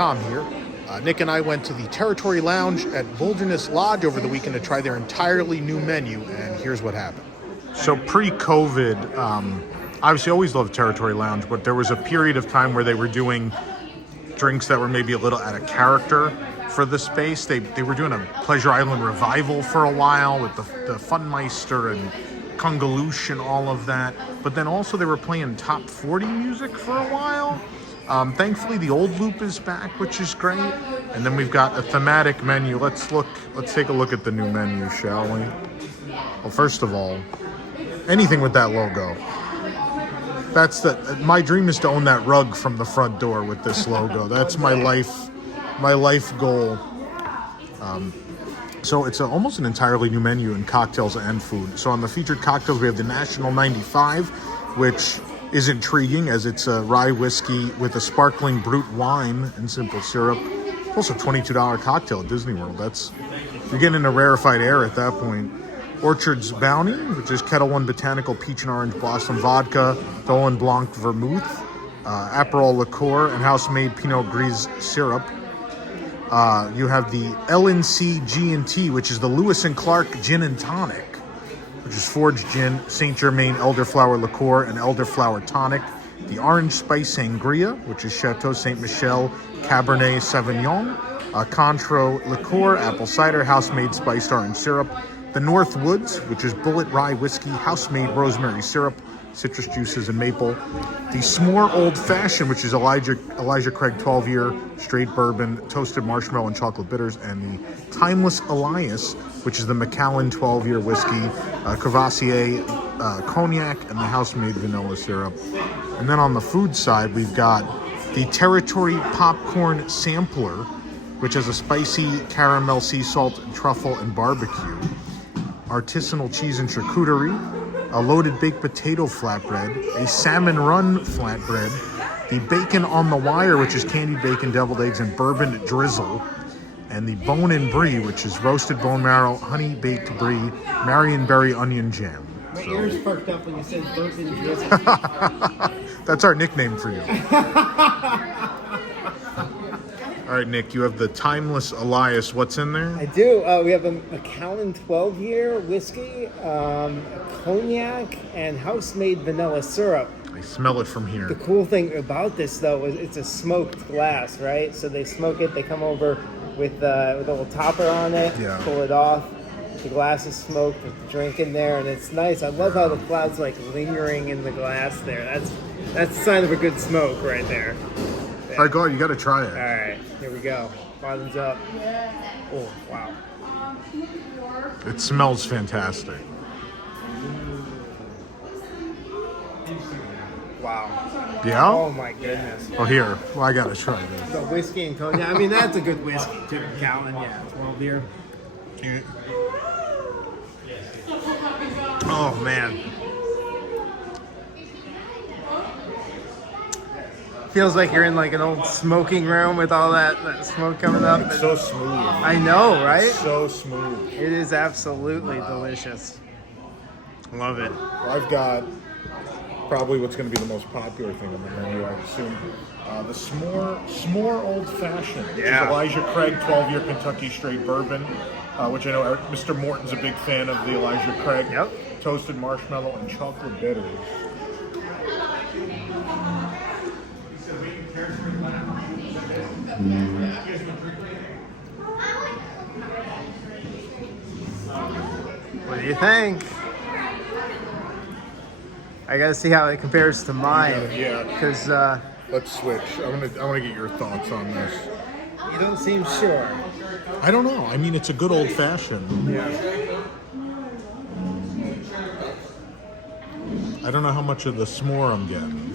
Tom here. Nick and I went to the Territory Lounge at Wilderness Lodge over the weekend to try their entirely new menu, and here's what happened. So pre-COVID, obviously always loved Territory Lounge, but there was a period of time where they were doing drinks that were maybe a little out of character for the space. They were doing a Pleasure Island revival for a while with the Funmeister and Kungaloosh and all of that. But then also they were playing top 40 music for a while. Thankfully, the old loop is back, which is great. And then we've got a thematic menu. Let's take a look at the new menu, shall we? Well, first of all, anything with that logo. My dream is to own that rug from the front door with this logo. That's my life goal. So it's almost an entirely new menu in cocktails and food. So on the featured cocktails, we have the National 95, which is intriguing as it's a rye whiskey with a sparkling brut wine and simple syrup. It's also a $22 cocktail at Disney World. You're getting into rarefied air at that point. Orchard's Bounty, which is Kettle One Botanical Peach and Orange Blossom Vodka, Dolan Blanc Vermouth, Aperol Liqueur, and house-made Pinot Gris Syrup. You have the LNC G&T, which is the Lewis & Clark Gin and Tonic, which is Forged Gin, St. Germain Elderflower Liqueur, and Elderflower Tonic. The Orange Spice Sangria, which is Chateau Ste. Michelle Cabernet Sauvignon. Cointreau Liqueur, Apple Cider, House-made Spiced Orange Syrup. The North Woods, which is Bullet Rye Whiskey, House-made Rosemary Syrup, citrus juices, and maple. The S'more Old Fashioned, which is Elijah Craig 12-year straight bourbon, toasted marshmallow and chocolate bitters, and the Timeless Elias, which is the Macallan 12-year whiskey, Courvoisier cognac, and the house-made vanilla syrup. And then on the food side, we've got the Territory Popcorn Sampler, which has a spicy caramel, sea salt, truffle, and barbecue. Artisanal cheese and charcuterie, a loaded baked potato flatbread, a salmon run flatbread, the bacon on the wire, which is candied bacon, deviled eggs, and bourbon drizzle, and the bone and brie, which is roasted bone marrow, honey baked brie, Marionberry onion jam. My ears perked up when you said bourbon drizzle. That's our nickname for you. All right, Nick, you have the Timeless Elias. What's in there? I do. We have a Macallan 12-year whiskey, cognac, and house-made vanilla syrup. I smell it from here. The cool thing about this, though, is it's a smoked glass, right? So they smoke it. They come over with a little topper on it, pull it off. The glass is smoked with the drink in there, and it's nice. I love how the cloud's like lingering in the glass there. That's a sign of a good smoke right there. Yeah. All right, go ahead. You got to try it. All right, here we go. Bottoms up. Oh, wow. It smells fantastic. Wow. Yeah? Oh, my goodness. Oh, here. Well, I got to try this. The whiskey and cognac. I mean, that's a good whiskey, too. Macallan, 12 year. Oh, man. Feels like you're in like an old smoking room with all that smoke coming up. It's so smooth. I know, right? It's so smooth. It is absolutely delicious. Love it. Well, I've got probably what's going to be the most popular thing on the menu, I assume. The S'more Old Fashioned, which is Elijah Craig 12-year Kentucky straight bourbon, which I know Mr. Morton's a big fan of the Elijah Craig. Yep. Toasted marshmallow and chocolate bitters. What do you think? I gotta see how it compares to mine. Yeah. Because Let's switch. I want to get your thoughts on this. you don't seem sure. I don't know. I mean, it's a good old fashioned. Yeah. I don't know how much of the s'more I'm getting.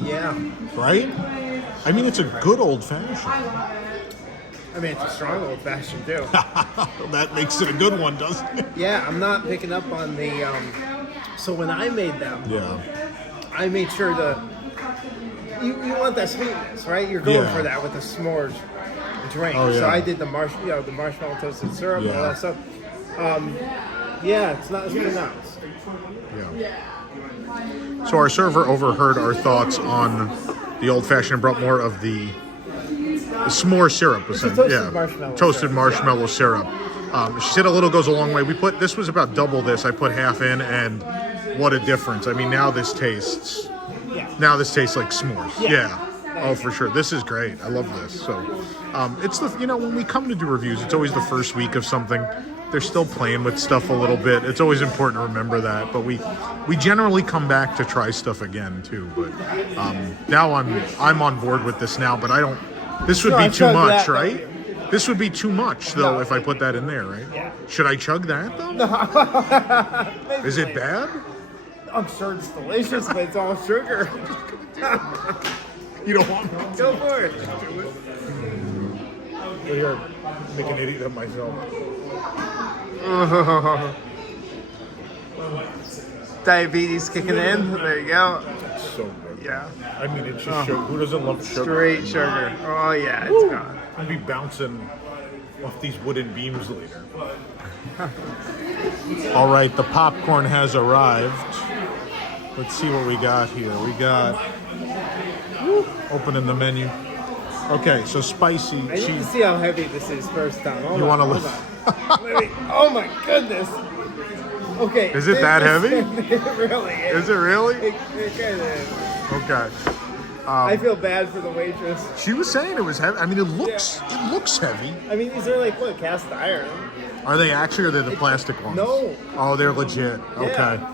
Yeah. Right? I mean, it's a good old fashioned. I mean, it's a strong old fashioned too. That makes it a good one, doesn't it? Yeah, I'm not picking up on the. So when I made them, I made sure you want that sweetness, right? You're going for that with the s'mores drink. Oh, yeah. So I did the marshmallow toasted syrup and all that stuff. It's not as pronounced. Yeah. So our server overheard our thoughts on the old-fashioned and brought more of the s'more syrup. Toasted marshmallow syrup. She said a little goes a long way. This was about double this. I put half in, and what a difference. I mean, now this tastes like s'mores. Yeah. Oh, for sure. This is great. I love this. So, it's when we come to do reviews, it's always the first week of something. They're still playing with stuff a little bit. It's always important to remember that. But we generally come back to try stuff again too. But now I'm on board with this now. But I don't. This would be too much, right? This would be too much though if I put that in there, right? Yeah. Should I chug that though? No. Is it bad? I'm sure it's delicious, but it's all sugar. You don't want me to? Go for it. Here, make an idiot of myself. Diabetes kicking in. There you go. It's so good. Yeah. I mean, it's just sugar. Who doesn't love sugar? Straight sugar. Oh yeah, it's gone. I'll be bouncing off these wooden beams later. All right, the popcorn has arrived. Let's see what we got here. We got opening the menu. Okay, so spicy. I need to see how heavy this is first time. You want to look? Oh my goodness. Okay. Is it that heavy? It really is. Is it really? It kind of is. Okay. I feel bad for the waitress. She was saying it was heavy. I mean, it looks heavy. I mean, these are like cast iron. Are they actually, or are they the plastic ones? No. Oh, they're legit. Okay. Yeah.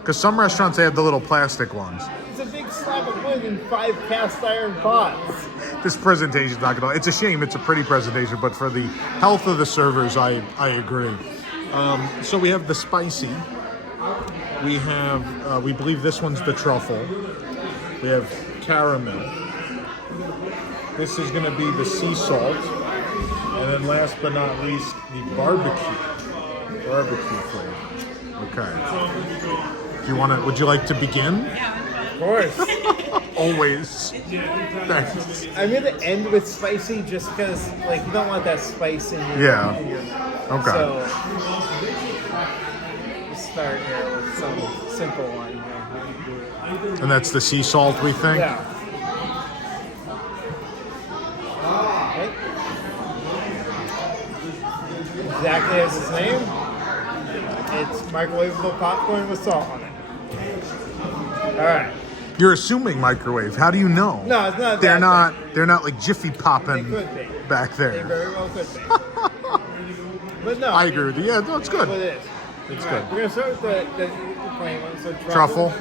Because some restaurants, they have the little plastic ones. It's a big slab of wood in 5 cast iron pots. This presentation's not gonna. It's a shame. It's a pretty presentation, but for the health of the servers, I agree. So we have the spicy. We have, we believe this one's the truffle. We have caramel. This is going to be the sea salt. And then last but not least, the barbecue flavor. Okay. Would you like to begin? Of course. Always. Thanks. I'm going to end with spicy just because, you don't want that spice in your... Yeah. Okay. So, let's start here with some simple one here. And that's the sea salt, we think? Yeah. Okay. Exactly as its name. It's microwavable popcorn with salt on it. All right. You're assuming microwave. How do you know? No, it's not. They're not like Jiffy popping They could be. back there. They very well could be. But no. I agree with you. Yeah, no, it's good. It is. It's All good. right, we're gonna start with the plain one. So Truffle.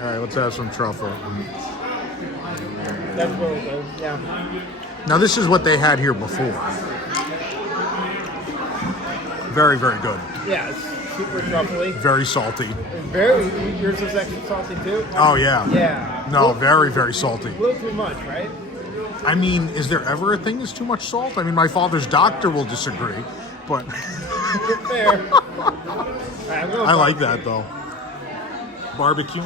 All right, let's have some truffle. That's really good. Yeah. Now this is what they had here before. Very, very good. Yeah, it's super truffly. Very salty. Yours is extra salty too? Oh yeah. Yeah. No, very, very salty. A little too much, right? I mean, is there ever a thing that's too much salt? I mean, my father's doctor will disagree, but Fair. Right, I like that though. Barbecue.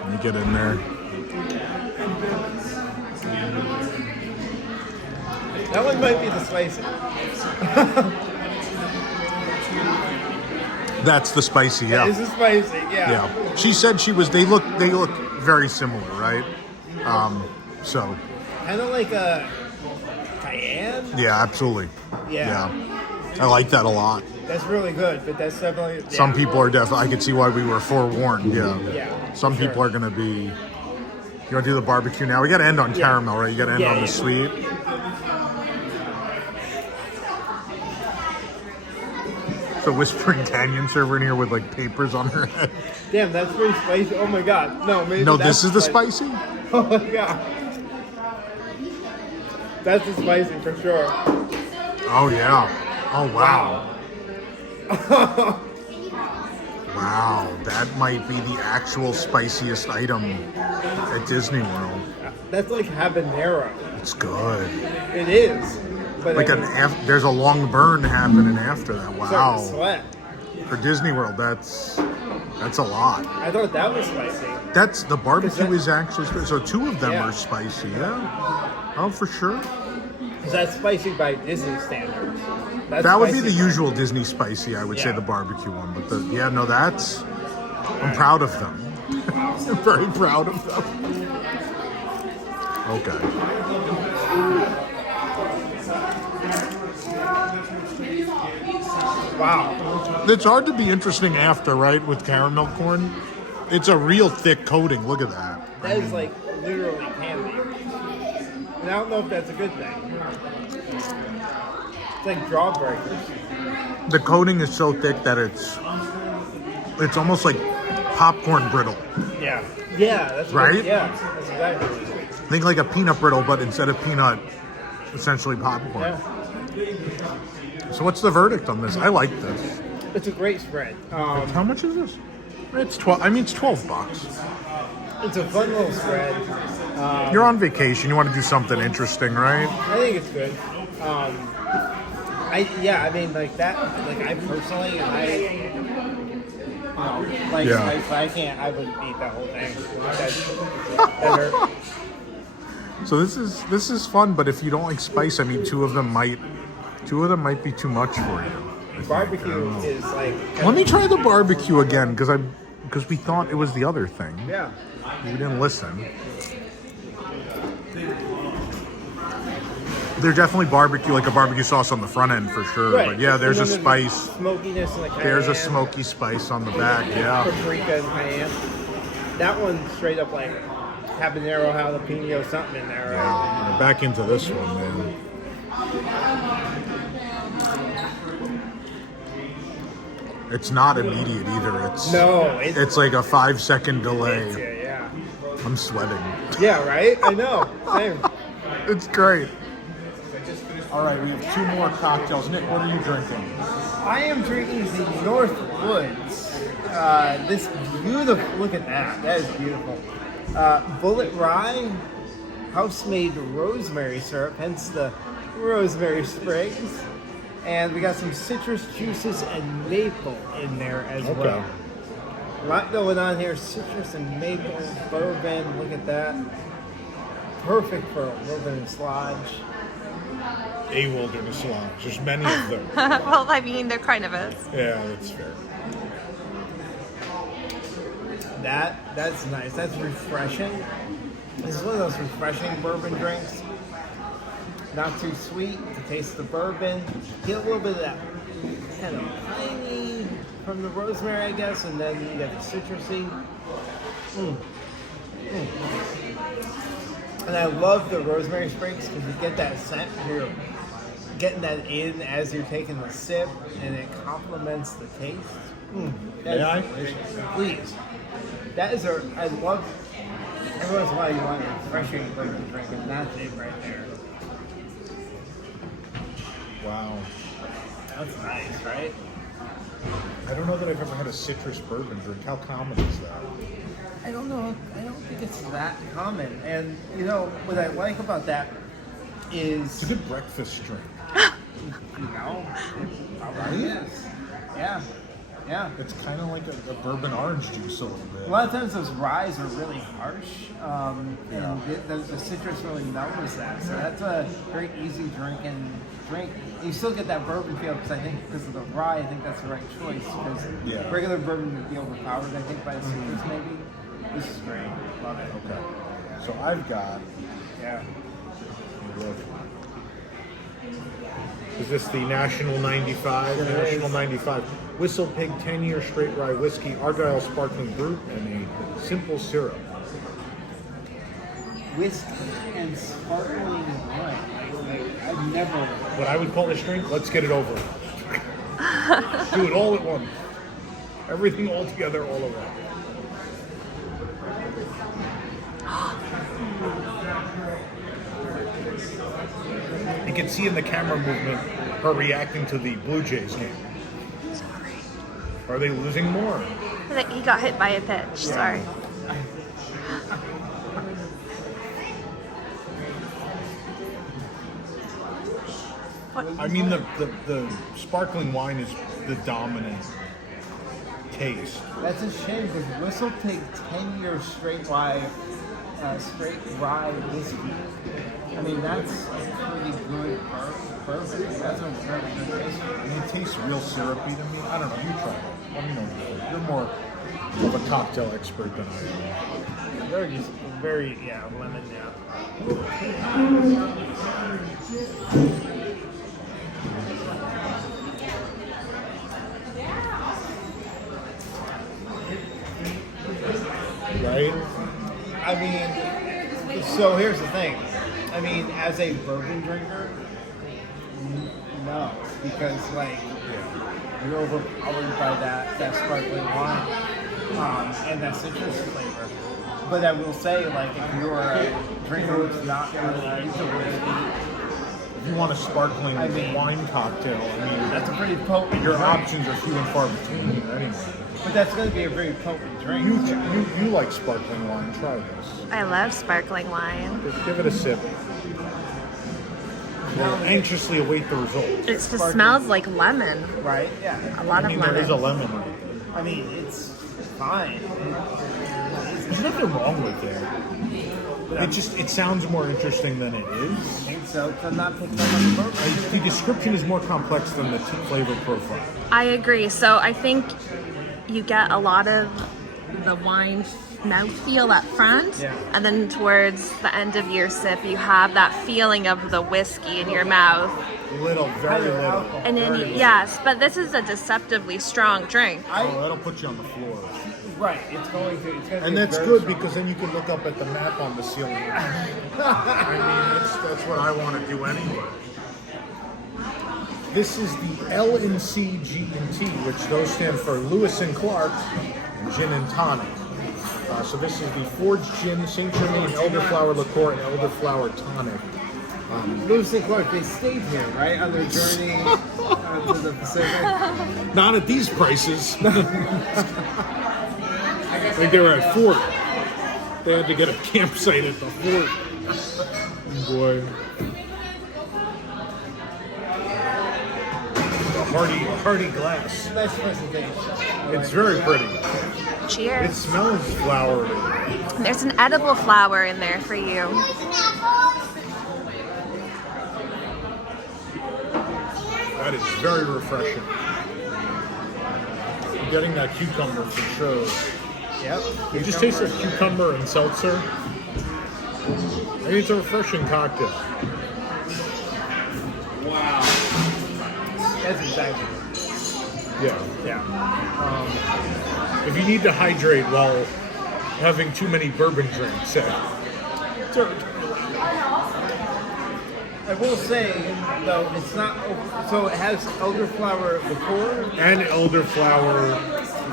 Let me get in there. That one might be the spicy. That's the spicy, yeah. This is spicy, yeah. Yeah. She said they look very similar, right? So. Kind of like a cayenne. Yeah, absolutely. Yeah. I like that a lot. That's really good, but that's definitely. Yeah. Some people are definitely. I could see why we were forewarned. Yeah. Yeah. Some people are going to be. You want to do the barbecue now? We got to end on caramel, right? You got to end on the sweet. The Whispering Canyon server in here with papers on her head. Damn, that's pretty spicy. Oh my god. No, maybe. No, this is the spicy? Oh my god. That's the spicy for sure. Oh yeah. Oh wow. Wow, that might be the actual spiciest item at Disney World. That's like habanero. It's good. It is. But there's a long burn happening after that. Wow. Sweat. For Disney World, that's a lot. I thought that was spicy. That's the barbecue is actually spicy. So 2 of them are spicy. Yeah. Oh, for sure. Because that's spicy by Disney standards. That would be the usual Disney spicy, I would say, the barbecue one. But I'm proud of them. I'm very proud of them. Okay. Wow. It's hard to be interesting after, right, with caramel corn. It's a real thick coating. Look at that. That is like literally candy. And I don't know if that's a good thing. It's like jawbreakers. The coating is so thick that it's almost like popcorn brittle. Yeah. Yeah, that's right. Yeah, that's exactly what it is. Think like a peanut brittle, but instead of peanut, essentially popcorn. Yeah. So what's the verdict on this? I like this. It's a great spread. How much is this? It's 12. I mean, it's $12. It's a fun little spread. You're on vacation. You want to do something interesting, right? I think it's good. I mean, like that. Like I personally, I wouldn't eat that whole thing. That hurt. So this is fun, but if you don't like spice, I mean, two of them might be too much for you. Barbecue is like. Let me try the barbecue again because we thought it was the other thing. Yeah. We didn't listen. They're definitely barbecue, like a barbecue sauce on the front end for sure. Right. But yeah, there's a spice. Smokiness in the cayenne. There's a smoky spice on the back. Yeah. Paprika and cayenne. That one's straight up like habanero, jalapeno, something in there. Yeah. We're back into this one, man. It's not immediate either. It's like a 5-second delay. Yeah. I'm sweating. Yeah, right? I know. Same. It's great. All right, we have 2 more cocktails. Nick, what are you drinking? I am drinking the North Woods. This beautiful, look at that. That is beautiful. Bullet Rye, house-made rosemary syrup, hence the rosemary sprigs. And we got some citrus juices and maple in there as well. A lot going on here. Citrus and maple, bourbon. Look at that. Perfect for a wilderness lodge. A wilderness lodge. There's many of them. Well, I mean, there kind of is. Yeah, that's fair. That's nice. That's refreshing. This is one of those refreshing bourbon drinks. Not too sweet. You taste the bourbon. Get a little bit of that kind of piney from the rosemary, I guess, and then you get the citrusy. And I love the rosemary sprigs because you get that scent. You're getting that in as you're taking the sip, and it complements the taste. Please. That is I love. Every once in a while, you want a refreshing bourbon drink, and that's it right there. Wow. That's nice, right? I don't know that I've ever had a citrus bourbon drink. How common is that? I don't know. I don't think it's that common. And, you know, what I like about that is... It's a good breakfast drink. You know, it probably is. Yeah. It's kind of like a bourbon orange juice a little bit. A lot of times those ryes are really harsh, and the citrus really mellows that. So that's a very easy drink. You still get that bourbon feel because of the rye, I think that's the right choice. Because regular bourbon would be overpowered, I think, by the citrus maybe. This is great. Love it. Okay. So I've got... Yeah. Is this the National 95? Sure National is. 95. Whistle Pig 10-year straight rye whiskey, Argyle Sparkling Brut, and a simple syrup. Whiskey and sparkling wine. I've never... What I would call this drink, let's get it over. Do it all at once. Everything all together, all at once. You can see in the camera movement her reacting to the Blue Jays game. Sorry. Are they losing more? He got hit by a pitch. Sorry. I mean, the sparkling wine is the dominant taste. That's a shame because Whistle Pig 10-year straight rye whiskey I mean, that's pretty good. Perfect. That's a very good taste. I mean, it tastes real syrupy to me. I don't know. You try it. Let me know. You're more of a cocktail expert than I am. Very, yeah, lemon, yeah. Right? I mean, so here's the thing. I mean, as a bourbon drinker, no, because like you're overpowered by that sparkling wine and that citrus flavor. But I will say, like, if you're a drinker who's not really into whiskey, If you want a sparkling wine cocktail, I mean, that's a pretty potent your drink. options are few and far between here anyway. But that's going to be a very potent drink. You like sparkling wine. Try this. I love sparkling wine. Give it a sip. We'll anxiously await the result. It just smells like lemon. Right? Yeah. A lot I mean, of lemon. there is a lemon in it. I mean, it's fine. There's nothing wrong with it. It sounds more interesting than it is. I think so, because I'm not picking up on the bourbon. The description is more complex than the flavor profile. I agree. So I think you get a lot of the wine mouthfeel up front, and then towards the end of your sip, you have that feeling of the whiskey in your mouth. Very little. And then, yes, but this is a deceptively strong drink. That'll put you on the floor. Right, it's going to. And that's good because then you can look up at the map on the ceiling. I mean, that's what I want to do anyway. This is the L&C G&T, which those stand for Lewis and Clark Gin and Tonic. So this is the Forged Gin, St. Germain Elderflower Liqueur, and Elderflower Tonic. Lewis and Clark, they stayed here, right, on their journey to the Pacific. Not at these prices. I think they were at Fort. They had to get a campsite at the Fort. Boy. A hardy glass. Nice presentation. It's very pretty. Cheers. It smells flowery. There's an edible flower in there for you. That is very refreshing. I'm getting that cucumber for sure. Yep. It just tastes like cucumber and seltzer. I mean, it's a refreshing cocktail. Wow. That's exactly. Yeah. If you need to hydrate while having too many bourbon drinks, I will say, though, it's not. So it has elderflower liqueur and elderflower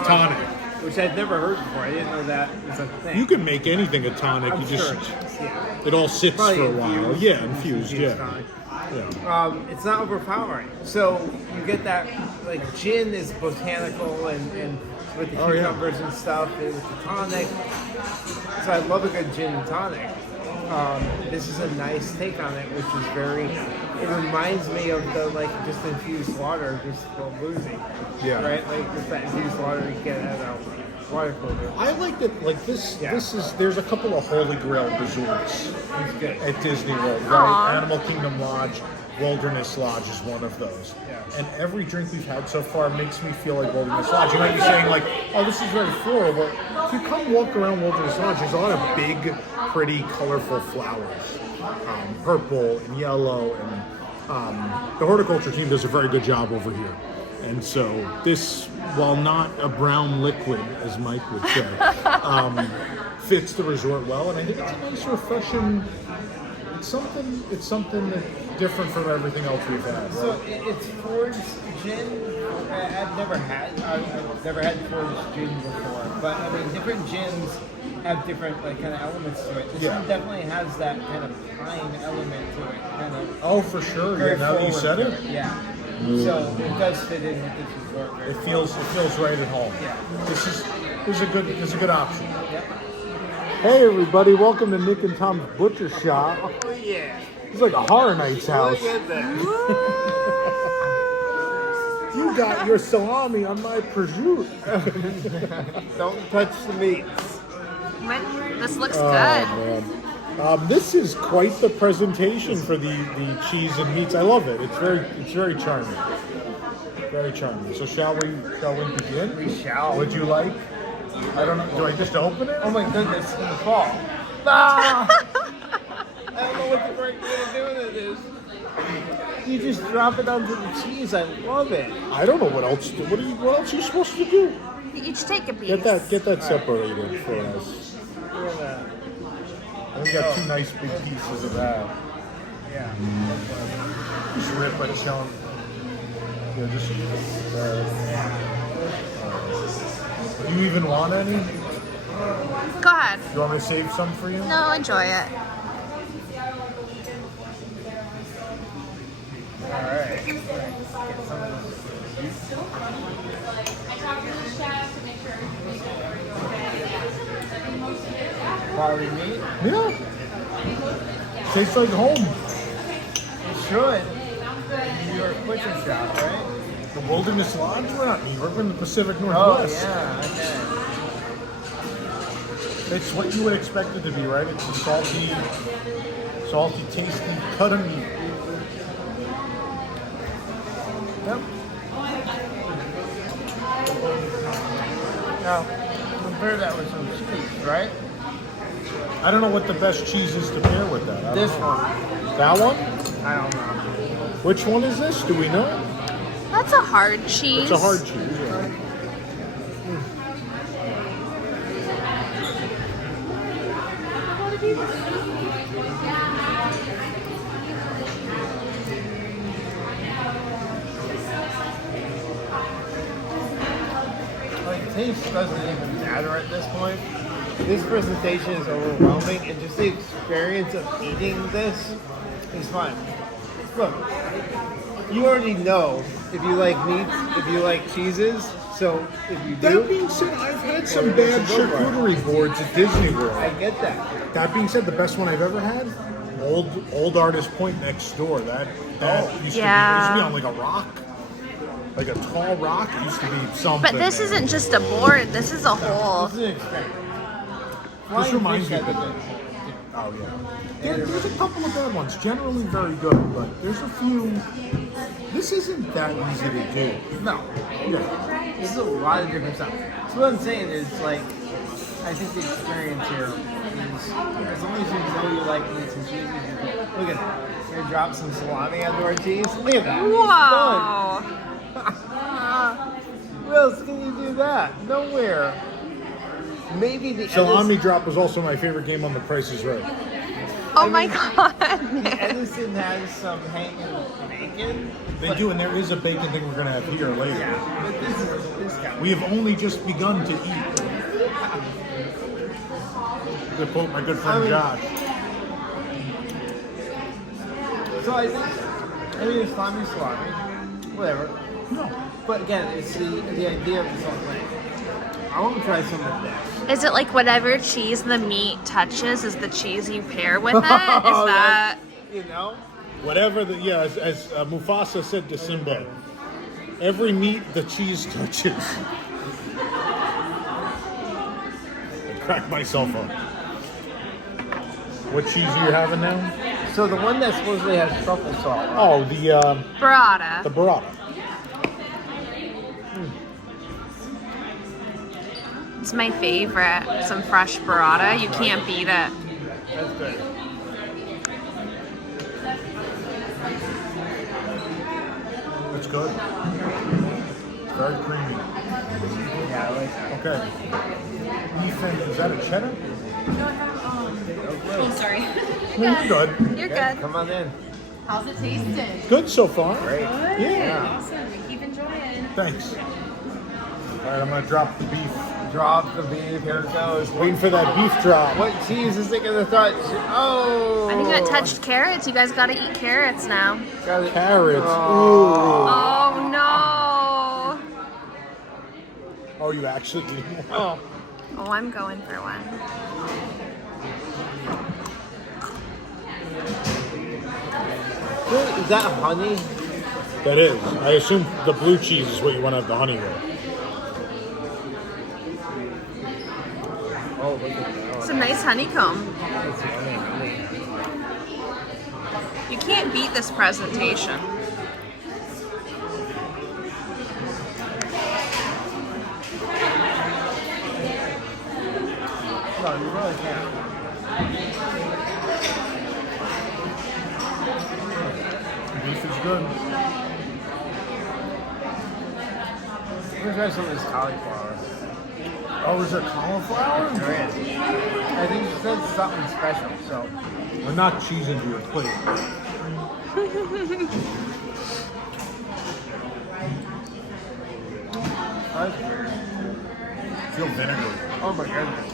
tonic, which I'd never heard before. I didn't know that was a thing. You can make anything a tonic. I'm you just sure. it all sits Probably for a while. infused. Infused. Tonic. Yeah. It's not overpowering. So you get that, like, gin is botanical and with the cucumbers and stuff, and with the tonic. So I love a good gin and tonic. This is a nice take on it, which is it reminds me of the, like, just infused water, just a little boozy. Yeah. Right? Like, just that infused water you get at a water cooler. I like that. Like this. Yeah. There's a couple of Holy Grail resorts It's good. at Disney World, Aww. right? Animal Kingdom Lodge, Wilderness Lodge is one of those. Yeah. And every drink we've had so far makes me feel like Wilderness Lodge. You might be saying like, "Oh, this is very floral," but if you come walk around Wilderness Lodge, there's a lot of big, pretty, colorful flowers, purple and yellow, and the horticulture team does a very good job over here. And so this, while not a brown liquid, as Mike would say, fits the resort well, and I think it's a nice, refreshing. It's something that's different from everything else we've had. So it's forged gin. I've never had forged gin before, but I mean, different gins have different, like, kind of elements to it. This one definitely has that kind of pine element to it. Kind of. Oh, for sure. Yeah. Now that you said it. Yeah. So it does fit in with this resort. It feels right at home. Yeah. This is a good option. Yep. Hey everybody, welcome to Nick and Tom's Butcher Shop. Oh yeah. It's like a Horror Nights house. Look at that. You got your salami on my prosciutto. Don't touch the meats. This looks good. Man. This is quite the presentation for the cheese and meats. I love it. It's very charming. Very charming. So shall we begin? We shall. Would you like? I don't know. Do I just open it? Oh my goodness, it's gonna fall. Ah! I don't know what the right way of doing it is. You just drop it onto the cheese. I love it. I don't know what else. What else are you supposed to do? You each take a piece. Get that separated for us. Yeah. And we got 2 nice big pieces of that. Yeah. Just rip a chunk. Yeah, just. Do you even want any? Go ahead. You want me to save some for you? No, enjoy it. All right. Quality meat? Yeah. Tastes like home. It should. New York Butcher Shop, right? The Wilderness Lodge? We're not New York. We're in the Pacific Oh, Northwest. yeah. Okay. It's what you would expect it to be, right? It's a salty, tasty cut of meat. Yep. Now, compare that with some cheese, right? I don't know what the best cheese is to pair with that. This one. That one? I don't know. Which one is this? Do we know? That's a hard cheese. It's a hard cheese, yeah. Like, taste doesn't even matter at this point. This presentation is overwhelming, and just the experience of eating this is fun. Look, you already know if you like meats, if you like cheeses, so if you do... That being said, I've had some bad charcuterie boards at Disney World. I get that. That being said, the best one I've ever had, Old Artist Point next door. That used to be on like a rock. Like a tall rock. It used to be something. But this isn't just a board. This is a whole. This is an experience. This reminds me of it. Oh, yeah. There's a couple of bad ones. Generally very good, but there's a few. This isn't that easy to do. No. Yeah. This is a lot of different stuff. So what I'm saying is, like, I think the experience here is, as long as you know you like meats and cheeses, look at that. You're gonna drop some salami onto our cheese. Look at that. Wow. Where else can you do that? Nowhere. Maybe the Salami drop was also my favorite game on The Price is Right. Oh my god. Edison has some hanging bacon. They do, and there is a bacon thing we're going to have here later. Yeah, but this is this guy. We have only just begun to eat. To quote my good friend Josh. So I mean, it's salami, whatever. No. But again, it's the idea of this whole thing. I want to try some of this. Is it like whatever cheese the meat touches is the cheese you pair with it? Is that... You know? Whatever as Mufasa said to Simba, every meat the cheese touches. I cracked myself up. What cheese are you having now? So the one that supposedly has truffle salt. Oh, the Burrata. burrata. It's my favorite. Some fresh burrata. You can't beat it. That's good. It's good. It's very creamy. Yeah, I like that. Okay. Ethan, is that a cheddar? Oh, sorry. No, you're good. You're good. Come on in. How's it tasting? Good so far. Great. Good. Yeah. Awesome. Keep enjoying. Thanks. All right, I'm gonna drop the beef. Drop the beef. Here it goes. Waiting for that beef drop. What cheese is it gonna touch? Oh! I think it touched carrots. You guys gotta eat carrots now. Got it. Carrots. Oh no. Oh, you actually do. Oh. Oh, I'm going for one. Is that honey? That is. I assume the blue cheese is what you want to have the honey with. Oh, look at that. It's a nice honeycomb. That's yummy. You can't beat this presentation. No, you really can't. Beef is good. Let's try some of this cauliflower. Oh, is there cauliflower? There is. I think she said something special, so. We're not cheese into your plate. I feel vinegar. Oh my goodness.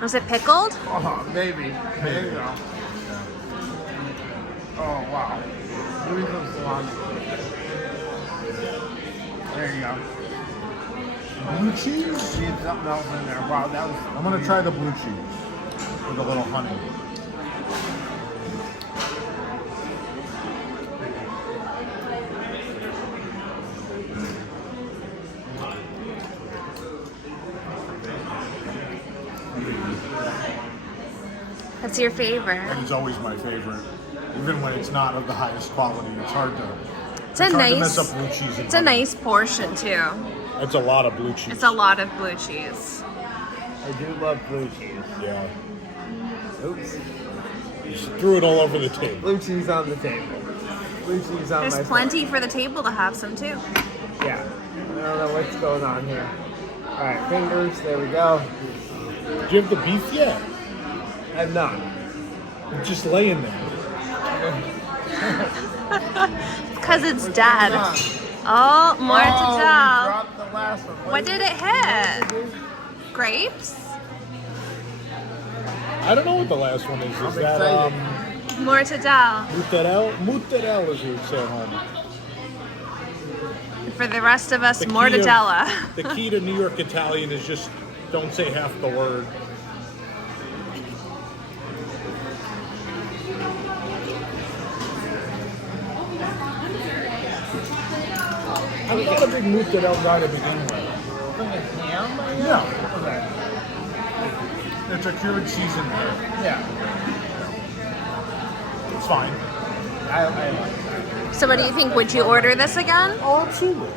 Was it pickled? Oh, maybe. There you go. Oh, wow. Give me some salami. There you go. Blue cheese? She had something else in there. Wow, that was. I'm gonna try the blue cheese with a little honey. What's your favorite? It's always my favorite, even when it's not of the highest quality. It's hard to. It's a hard to nice. mess up blue cheese. It's a nice portion too. It's a lot of blue cheese. It's a lot of blue cheese. I do love blue cheese. Yeah. Oops. You just threw it all over the table. Blue cheese on the table. Blue cheese on my There's plenty for the table to have some too. Yeah. I don't know what's going on here. All right, fingers. There we go. Do you have the beef yet? I'm not. It's just laying there. Because it's dead. Oh, more to Oh, we tell. dropped the last one. What did it hit? Grapes? I don't know what the last one is. Is I'm that excited. More to tell. mozzarella? Mozzarella, as you would say at home. For the rest of us, The key mortadella. The key to New York Italian is just don't say half the word. I'm not a big mozzarella guy to begin with. From the ham? Yeah. Okay. It's a cured season there. Yeah. It's fine. I like that. So what do you think? Would you order this again? Oh, absolutely.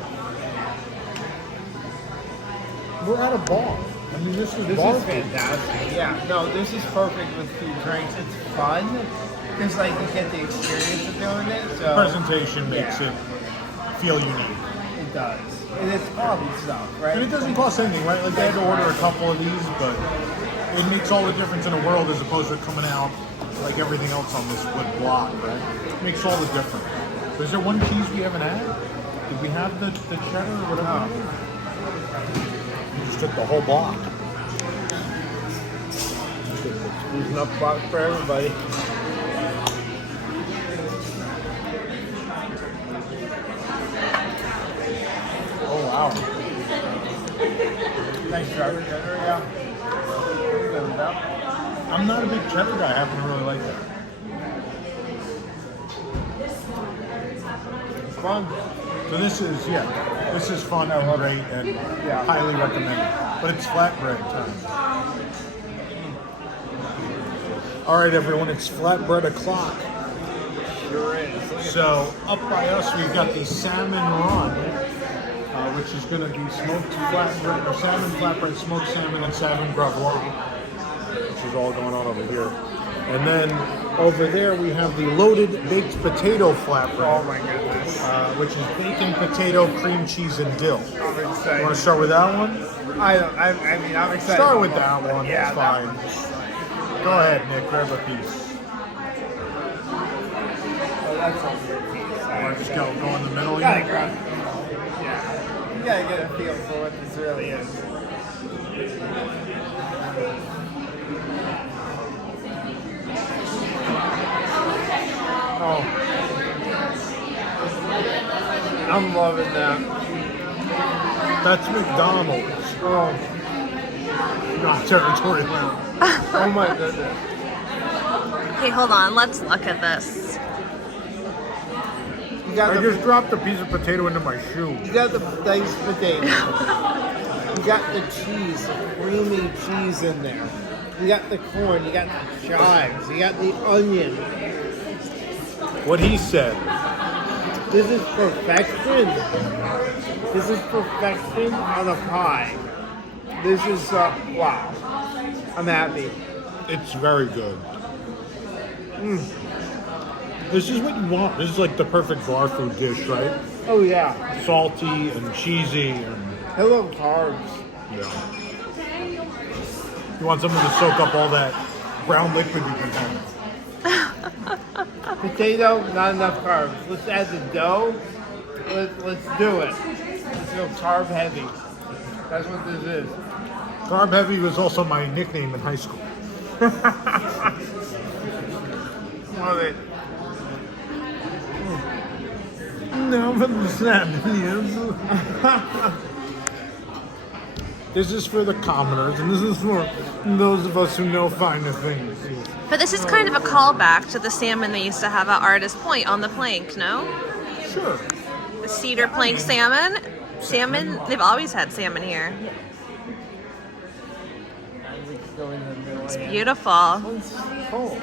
We're at a bar. I mean, this is This bar is fantastic. Yeah. No, this is perfect with two drinks. It's fun. Because, like, you get the experience of doing it. So Presentation makes it feel unique. It does. And it's quality stuff, right? And it doesn't cost anything, right? Like, I had to order a couple of these, but it makes all the difference in the world as opposed to coming out like everything else on this wood block, right? It makes all the difference. So is there one cheese we haven't had? Did we have the cheddar or whatever? You just took the whole block. There's enough box for everybody. Oh, wow. Thanks, Trevor. Yeah. Good with that. I'm not a big cheddar guy. I happen to really like that. It's fun. So this is fun and great and highly recommended. But it's flatbread time. All right, everyone, it's flatbread o'clock. Sure is. So up by us, we've got the salmon run, which is going to be smoked flatbread, or salmon flatbread, smoked salmon, and salmon gravois, which is all going on over here. And then over there, we have the loaded baked potato flatbread. Oh my goodness. Which is bacon, potato, cream cheese, and dill. I'm You excited. want to start with that one? I mean, I'm excited. Start with that one. Yeah, That's that fine. one. Go ahead, Nick. Grab a piece. Oh, that's a weird piece. You want to just go in the middle? You gotta grab. Yeah. You gotta get a feel for what this really is. Oh. I'm loving that. That's McDonald's. Oh. Not territory limit. Oh my goodness. Okay, hold on. Let's look at this. You got I just dropped a piece of potato into my shoe. You got the diced potato. You got the cheese, the creamy cheese in there. You got the corn, you got the chives, you got the onion. What he said. This is perfection. This is perfection on a pie. This is, wow. I'm happy. It's very good. This is what you want. This is like the perfect bar food dish, right? Oh, yeah. Salty and cheesy. And I love carbs. yeah. You want something to soak up all that brown liquid you can have. Potato, not enough carbs. Let's add the dough. Let's do it. Let's go carb heavy. That's what this is. Carb heavy was also my nickname in high school. Love it. No, but this is for the commoners, and this is for those of us who know finer things. But this is kind of a callback to the salmon they used to have at Artist Point on the plank, no? Sure. The cedar plank salmon. Salmon, they've always had salmon here. It's beautiful. Oh.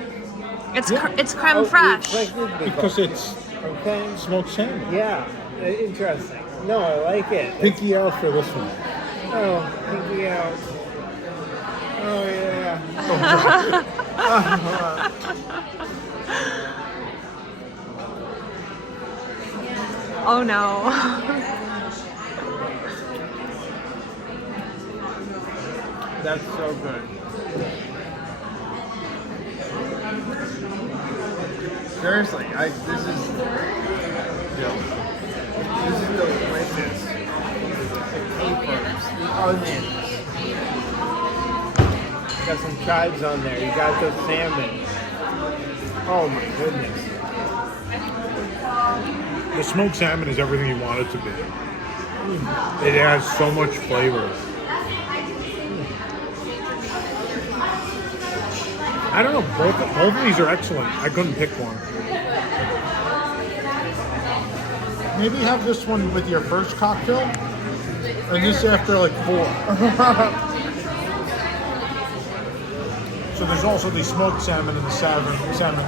It's creme fraiche. Because it's Okay. smoked salmon. Yeah. Interesting. No, I like it. Pinky out for this one. Oh, pinky out. Oh, yeah. Oh no. That's so good. Seriously, this is delicious. The capers, the onions. Got some chives on there. You got the salmon. Oh my goodness. The smoked salmon is everything you want it to be. It has so much flavor. I don't know, both of these are excellent. I couldn't pick one. Maybe have this one with your first cocktail, and this after like 4. So there's also the smoked salmon and the salmon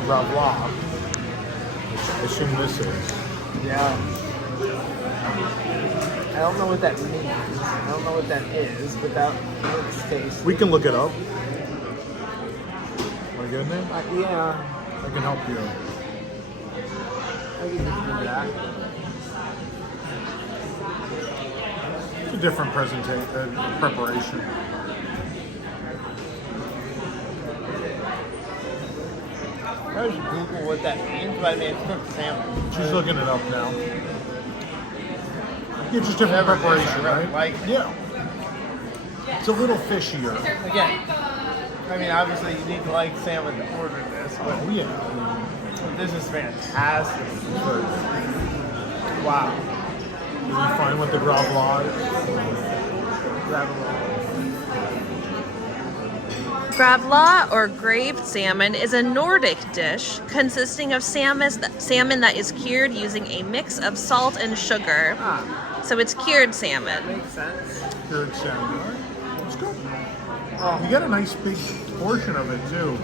gravlax, which I assume this is. Yeah. I don't know what that means. I don't know what that is, but that looks tasty. We can look it up. Want to get in there? Yeah. I can help you. I can just do that. It's a different preparation. I should Google what that means, but I mean, it's cooked salmon. She's looking it up now. Yeah, just different preparation, right? Like, Yeah. It's a little fishier. again, I mean, obviously you need to like salmon to order this, but Oh yeah. this is fantastic. But Wow. you find what the gravlax is? Gravlax, or graved salmon, is a Nordic dish consisting of salmon that is cured using a mix of salt and sugar. Ah, So it's cured salmon. makes sense. Cured salmon. It's good. Oh, You get a nice big portion of it too.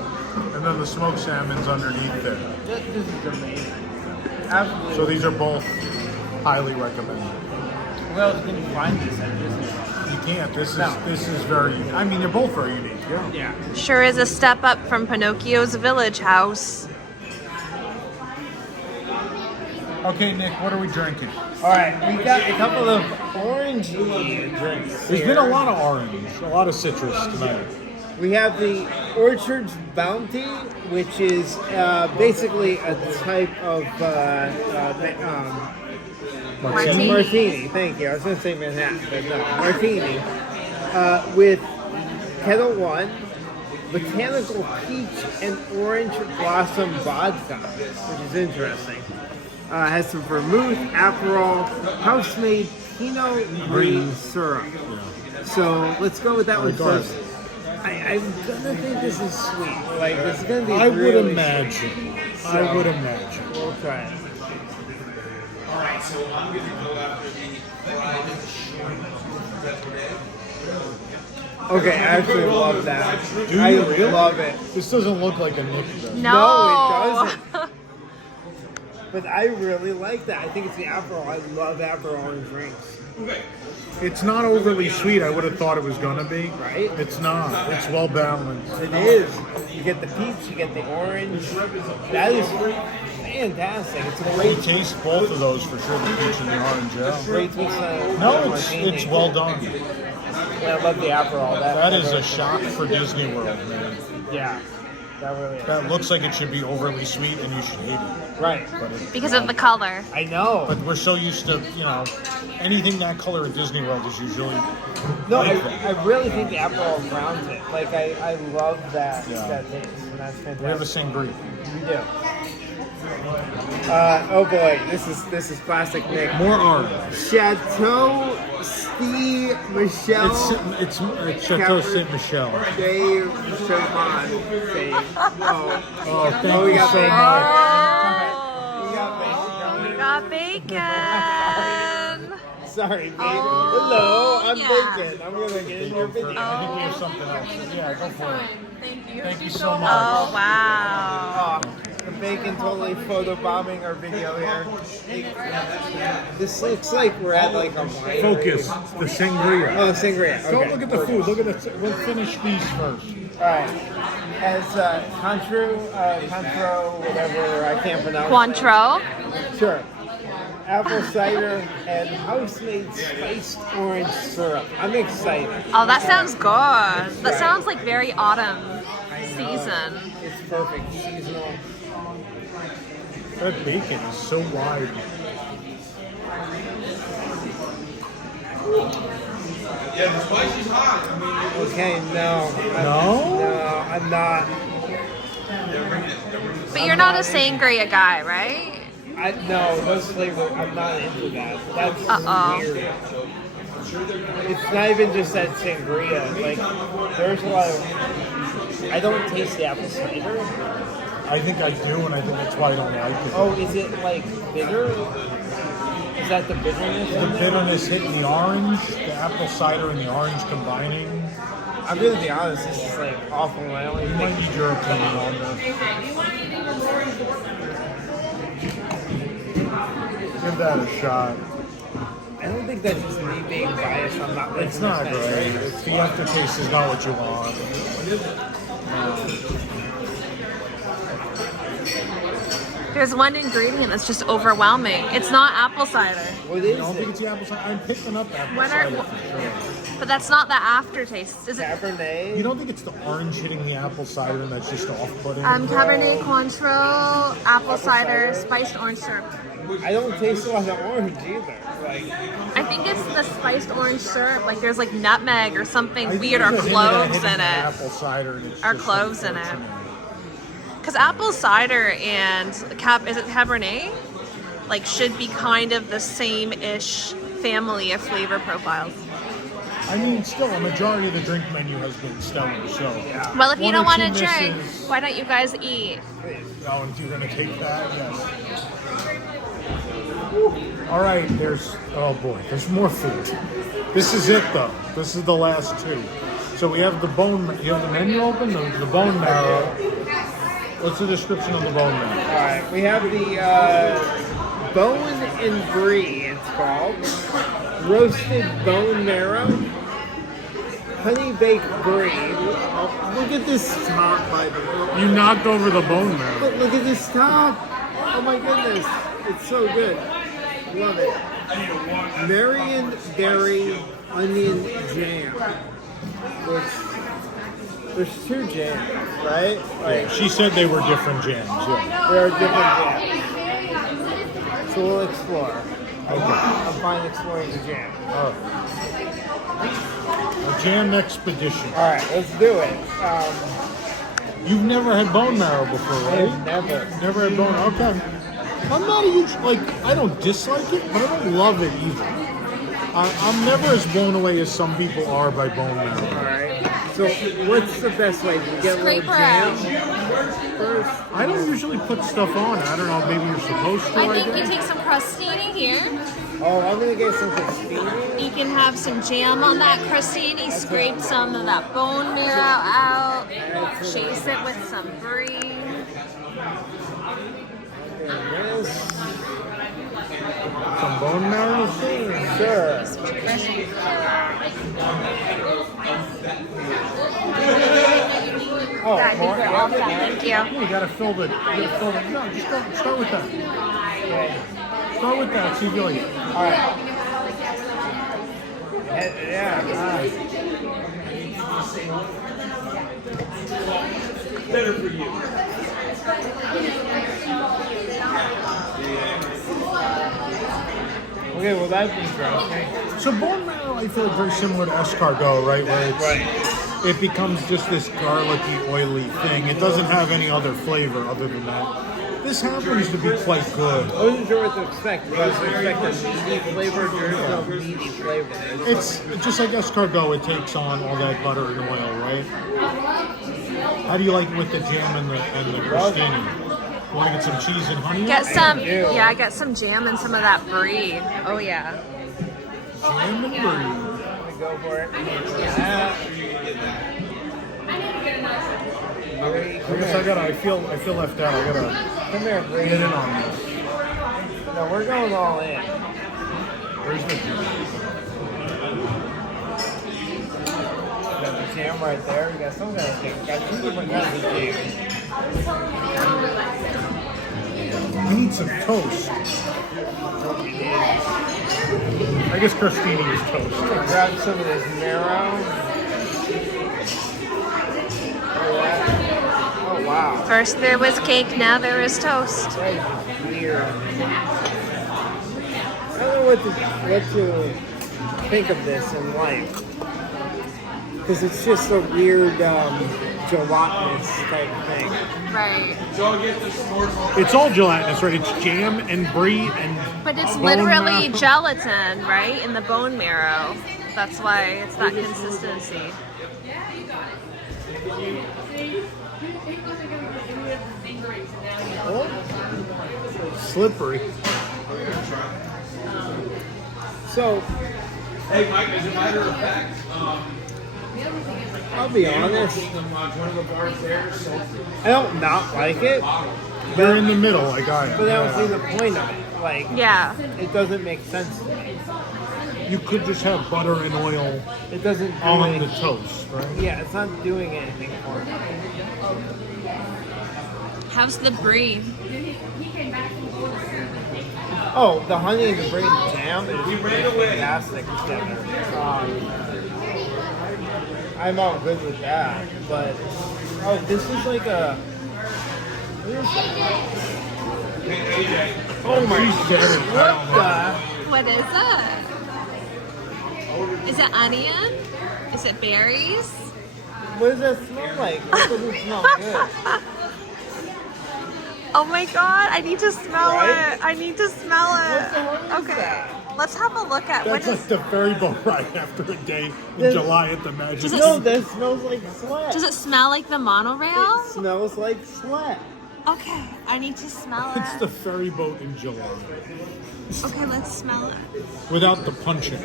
And then the smoked salmon's underneath there. this is amazing. Absolutely. So these are both highly recommended. Where else can you find this at Disney? You can't. This is No. very. I mean, they're both very unique. Yeah. Sure is a step up from Pinocchio's Village House. Okay, Nick, what are we drinking? All right, we got a couple of orangey drinks. There's here. been a lot of orange, a lot of citrus tonight. We have the Orchard's Bounty, which is basically a type of Martini. martini. Thank you. I was going to say Manhattan, but no, martini with Kettle One, botanical peach and orange blossom vodka, which is interesting. Has some vermouth, Aperol, house-made Pinot Green syrup. So let's go with that one first. I'm gonna think this is sweet. Like this is gonna be. I would really imagine. Sweet. I would imagine. We'll try it. Alright, so I'm going to go after the fried shrimp. Okay, I actually love that. Do you I really? love it. This doesn't look like a Nick though. No. it doesn't. But I really like that. I think it's the Aperol. I love Aperol in drinks. It's not overly sweet. I would have thought it was gonna be. Right? It's not. It's well balanced. It is. You get the peach, you get the orange. That is fantastic. It's a You great taste both of those for sure, the peach and the orange. Yeah. great to No, it's well done. Yeah, I love the Aperol. That is a shock for Disney World, man. Yeah. That really is. That looks like it should be overly sweet, and you should hate it. Right. But it, Because of the color. I know. but we're so used to, anything that color at Disney World is usually. No, I really think the Aperol grounds it. Like, I love that, Yeah. that taste. And that's fantastic. We have a sangria. We do. Oh boy, this is classic Nick. More orange. Chateau Ste Michel It's Chateau Saint Michel. de Chopin. Oh, thank we you got so bacon. much. We got bacon. We got bacon. Sorry, bacon. Oh, Hello, I'm yeah. bacon. I'm gonna get in your video. I think we have something else. Yeah, go for it. Thank you. Thank you so much. Oh, wow. Oh, the bacon totally photobombing our video here. This looks like we're at like a winery. Focus. The sangria. Oh, sangria. Okay. Don't look at the food. Look at the. We'll finish these first. All right. As Contro, whatever, I can't pronounce. Cointreau. Sure. Apple cider and house-made spiced orange syrup. I'm excited. Oh, that sounds good. That sounds like very autumn season. It's perfect. Seasonal. That bacon is so wide. Yeah, the spice is hot. Okay, no. No? No, I'm not. But you're not a sangria guy, right? No, those flavors, I'm not into that. That's Uh-oh. weird. It's not even just that sangria. Like, there's a lot of... I don't taste the apple cider. I think I do, and I think that's why I don't like it. Oh, is it, like, bitter? Is that the bitterness? The bitterness hitting the orange, the apple cider and the orange combining. I'm gonna be honest, this is, like, awful. I only You think... might need your opinion on this. Give that a shot. I don't think that's just me being biased. I'm not... It's not great. The aftertaste is not what you want. There's one ingredient that's just overwhelming. It's not apple cider. What I is don't think it? it's the apple cider. I'm picking up apple When are- cider for sure. But that's not the aftertaste. Is it Cabernet? You don't think it's the orange hitting the apple cider and that's just off-putting? Cabernet Cointreau, apple cider, spiced orange syrup? I don't taste a lot of orange either. Like, I think it's the spiced orange syrup. Like there's like nutmeg or something I think weird, or there's a hint of that cloves hitting in the it. Apple cider and it's Or just cloves in it. unfortunate. Because apple cider and is it Cabernet? Like should be kind of the same-ish family of flavor profiles. I mean, still, a majority of the drink menu has been stellar, so... Well, if you One don't or want to two drink, misses. why don't you guys eat? Oh, and you're going to take that? Yes. All right, oh boy, there's more food. This is it, though. This is the last two. So we have the you have the menu open? The bone marrow. What's the description of the bone marrow? alright, we have the bone and brie, it's called. Roasted bone marrow. Honey baked brie. Oh, look at this top, by the way. You knocked over the bone marrow. But look at this top. Oh my goodness. It's so good. Love it. Marion berry onion jam. Which, there's two jams, right? Like, She said they were different jams, yeah. there are different jams. So we'll explore. Okay. I'm fine exploring the jam. All right. A jam expedition. Alright, let's do it. You've never had bone marrow before, right? I've never. Never had bone. Okay. I'm not a huge I don't dislike it, but I don't love it either. I'm never as blown away as some people are by bone marrow. Alright. So what's the best way? Do you get a little Scrape her jam first? I don't usually put stuff on. I don't know. Maybe you're supposed to. I think guess. you take some crostini here. Oh, I'm gonna get some crostini. You can have some jam on that crostini, scrape some of that bone marrow out, chase it with some brie. There it is. Some bone marrow? Sure. Oh, Yeah, I think more? we're all set. Thank you. You gotta fill the. No, just start with that. Okay. Start with that. See if you like it. All right. Yeah. Better for you. Okay, well that's interesting. So bone marrow, I feel like very similar to escargot, right? Where it becomes just this garlicky, oily thing. It doesn't have any other flavor other than that. This happens to be quite good. I wasn't sure what to expect. I was expecting a meaty flavor. There's no meaty flavor. It's just like escargot. It takes on all that butter and oil, right? How do you like it with the jam and the crostini? Want to get some cheese and honey? Get some, yeah, get some jam and some of that brie. Oh yeah. Jam and brie. Go for it. I guess I feel left out. I gotta Come here, Bree. get in on this. No, we're going all in. Where's the Got the jam right there. We got some kind of thing. Got two different kinds of jam. We need some toast. I guess crostini is toast. Grab some of this marrow. Oh wow. First there was cake, now there is toast. That is weird. I don't know what to think of this in life. Because it's just a weird gelatinous type thing. Right. It's all gelatinous, right? It's jam and brie and. But it's bone literally marrow. gelatin, right? In the bone marrow. That's why it's that consistency. Oh, Slippery. so, Hey, Mike, as a matter of fact, I'll be honest. one of the bars there, so I don't not like it, They're in the middle, like I am. but I don't see the point of it. Like, Yeah. it doesn't make sense to me. You could just have butter and oil It doesn't do on the anything. toast, right? Yeah, it's not doing anything for me. How's the brie? Oh, the honey and the brie and jam is fantastic together. I'm all good with that, but oh, this is like a. What is that? Oh my! What the? What is it? Is it onion? Is it berries? What does that smell like? That doesn't smell good. Oh my god, I need to smell Right? it. I need to smell What the it. hell is Okay. that? Let's have a look at what That's is like the ferry boat ride after a day in Does- July at the Magic. Does it- No, that smells like sweat. Does it smell like the monorail? It smells like sweat. Okay, I need to smell It's the it. ferry boat in July Okay, let's smell it. without the punching.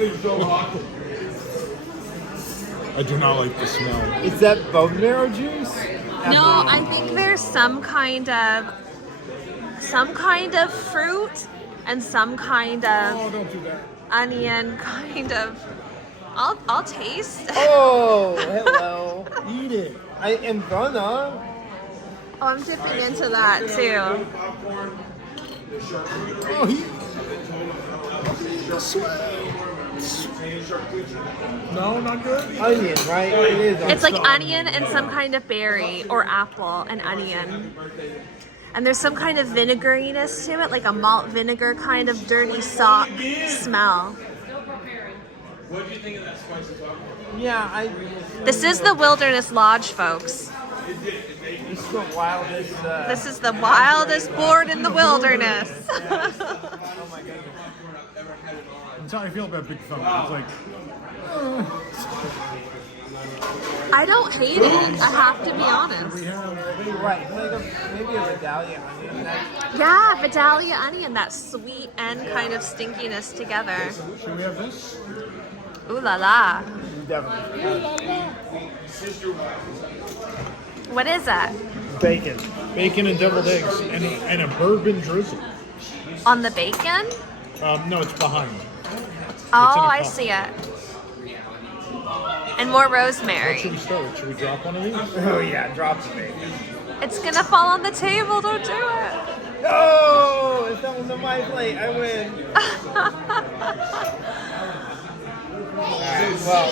I do not like the smell. Is that bone marrow juice? No, I think there's some kind of fruit and some kind of Oh, don't do that. onion kind of. I'll taste. Oh, hello. Eat it. I am gonna. Oh, I'm dipping into that too. Oh, the sweat. No, not good. Onion, right? It is. It's like onion and some kind of berry or apple and onion. And there's some kind of vinegariness to it, like a malt vinegar kind of dirty sock smell. what did you think of that spicy taco? Yeah, This is the Wilderness Lodge, folks. This is the wildest. This is the wildest board in the wilderness. Oh my goodness. That's how I feel about Big Thunder. It's like, I don't hate it. I have to be honest. You're right. Maybe a medallion onion. Yeah, Vidalia onion, that sweet and kind of stinkiness together. should we have this? Ooh la la. Definitely. What is that? Bacon. Bacon and deviled eggs and a bourbon drizzle. On the bacon? No, it's behind. Oh, in a I cup. see it. And more What rosemary. should we start with? Should we drop one of these? Oh yeah, drop the bacon. It's gonna fall on the table. Don't do it. No, it fell into my plate. I win. Alright, well,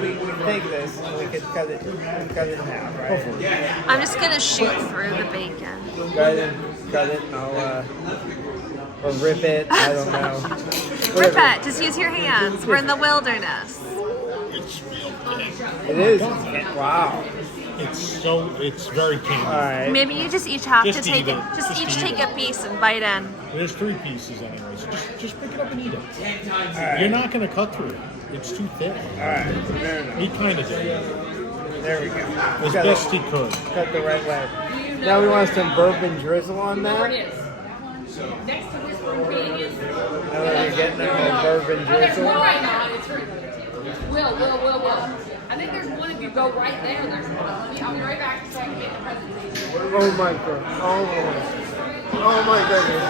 we take this and we can cut it in half, right? I'm just gonna shoot through the bacon. Cut it. Or rip it. I don't know. Rip it. Just use your hands. We're in the wilderness. It's real big. It is. Wow. It's very candy. All right. Maybe you just each have Just to take eat it. it. Just Just each eat take it. a piece and bite in. There's 3 pieces anyway, so just pick it up and eat it. You're not going to cut through it. It's too thick. All right. Fair enough. He kind of did. There we go. As Cut best it. he could. Cut the right way. Now we want some bourbon drizzle on that. Next to Whisper Ingredients. Now that we're getting a little bourbon There's drizzle. one right now. It's right there. Will. I think there's one if you go right there. There's one. I'll be right back so I can get the presentation. Oh my god. Oh my goodness.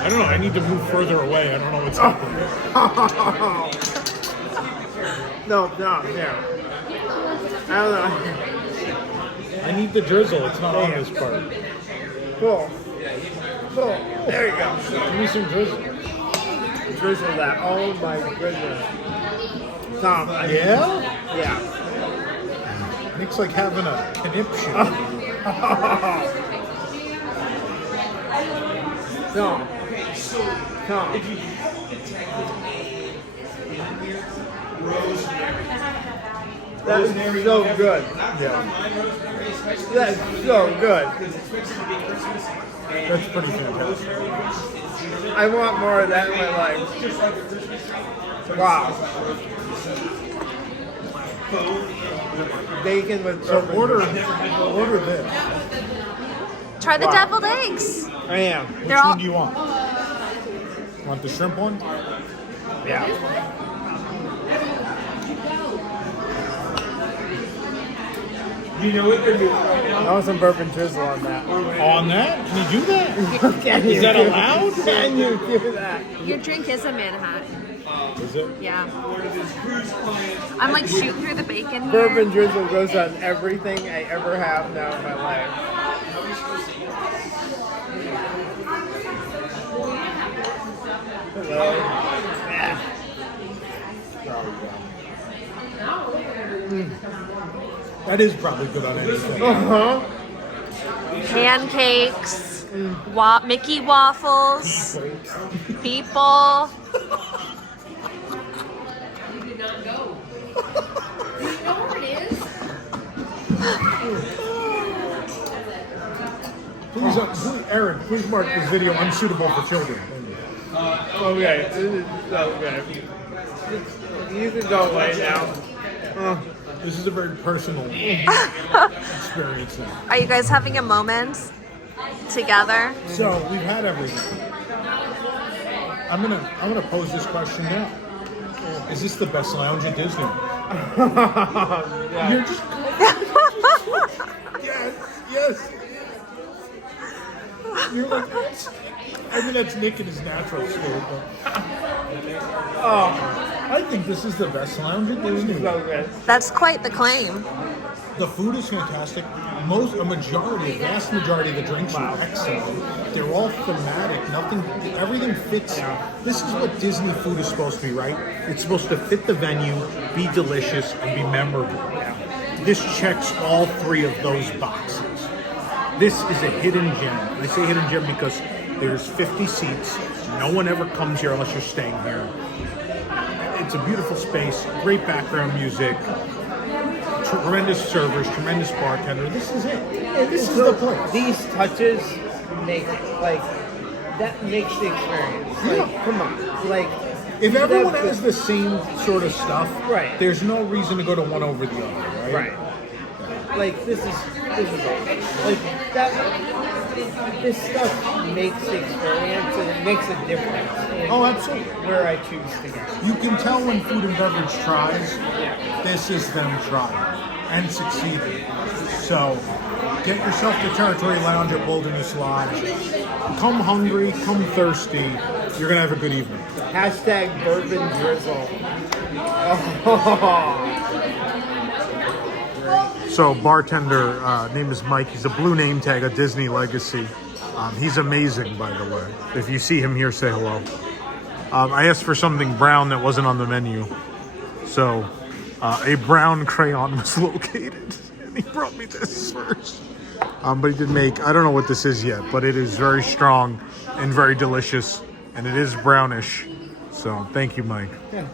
I don't know. I need to move further away. I don't know what's happening. No. I don't know. I need the drizzle. It's not on this part. Cool. There you go. Give me some drizzle. Drizzle that. Oh my goodness. Tom. Yeah? Yeah. Nick's like having a conniption. Tom. That is so good. Yeah. That's so good. That's pretty fantastic. I want more of that in my life. Wow. Bacon with So bourbon. order this. Try the deviled eggs. I am. Which They're all- one do you want? Want the shrimp one? Yeah. You know what they're doing right I now? want some bourbon drizzle on that. On that? Can you do that? Can Is that allowed? Can you do that? Your drink is a Manhattan. Is it? Yeah. I'm like shooting through the bacon here. Bourbon drizzle goes on everything I ever have now in my life. Hello. Yeah. That is probably good on anything. Uh-huh. Pancakes. Mickey waffles. People. You did not go. You know where it is? Please, Aaron, please mark this video unsuitable for children. Okay, this is so good. You can go away now. This is a very personal experience now. Are you guys having a moment together? So we've had everything. I'm gonna pose this question now. Is this the best lounge at Disney? You're just yes. You're like, I mean, that's Nick in his natural state. But I think this is the best lounge at Disney. So good. That's quite the claim. The food is fantastic. A vast majority of the drinks are excellent. They're all thematic. Everything fits. This is what Disney food is supposed to be, right? It's supposed to fit the venue, be delicious, and be memorable. This checks all 3 of those boxes. This is a hidden gem. I say hidden gem because there's 50 seats. No one ever comes here unless you're staying here. It's a beautiful space, great background music, tremendous servers, tremendous bartender. This is it. This is the place. These touches make it, like, that makes the experience. Like, come on. Like, If everyone that's has the same sort of stuff, Right. there's no reason to go to one over the other, right? Right. Like, this is awesome. Like, this stuff makes the experience and it makes a difference in Oh, absolutely. where I choose to go. You can tell when food and beverage tries, this is them trying and succeeding. So, get yourself to Territory Lounge at Wilderness Lodge. Come hungry, come thirsty, You're gonna have a good evening. Hashtag bourbon drizzle. So bartender, name is Mike. He's a blue name tag, a Disney legacy. He's amazing, by the way. If you see him here, say hello. I asked for something brown that wasn't on the menu. So a brown crayon was located. And he brought me this first. But he did make, I don't know what this is yet, but it is very strong and very delicious. And it is brownish. So thank you, Mike. Yeah.